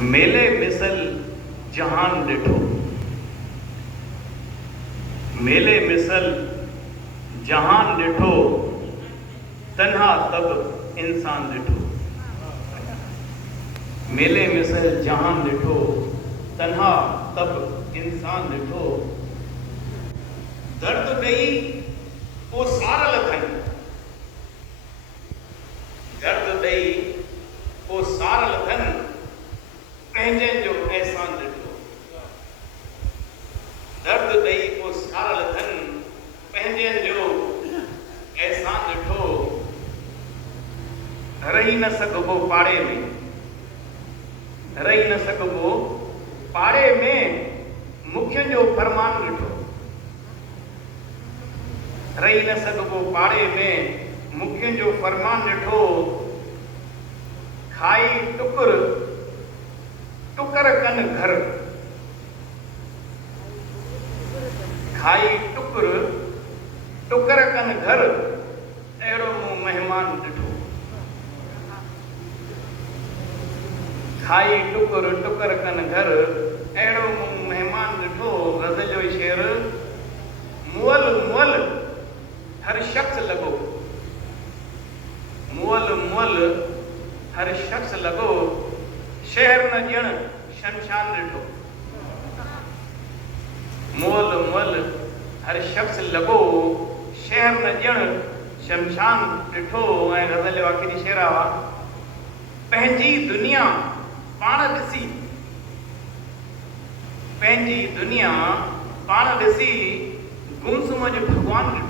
मेले मिसल जहान ॾिठो, मेले मिसल जहान ॾिठो, तन्हा तब इंसान ॾिठो। मेले मिसल जहान ॾिठो, तन्हा तब इंसान ॾिठो। दर्द ॾेई पोइ सारल अथनि, दर्द ॾेई पोइ सारल अथनि, पंहिंजे जो एहसान ॾिठो। दर्द ॾेई पोइ सारल अथनि, पंहिंजे जो एहसान ॾिठो। रही न सघिबो पाड़े में, रही न सघिबो पाड़े में, मुखियुनि जो फरमान ॾिठो। रही न सघिबो पाड़े में, मुखियुनि जो फरमान ॾिठो। खाई टुकर टुकर कन घर, खाई टुकर टुकर कन घर, अहिड़ो मूं महिमान ॾिठो। खाई टुकर टुकर कन घर, अहिड़ो मूं महिमान ॾिठो। गज़ल जो शेर। मुअल मुअल हर शख्स लॻो, मुअल मुअल हर शख्स लॻो, शहर न ॼण शमशान ॾिठो। मुअल मुअल हर शख्स लॻो, शहर न ॼण शमशान ॾिठो। ऐं गज़ल जो आख़िरी शेर आहे। पंहिंजी दुनिया पाण ॾिसी, पंहिंजी दुनिया पाण ॾिसी, गुमसुम जो भॻवान ॾिठो।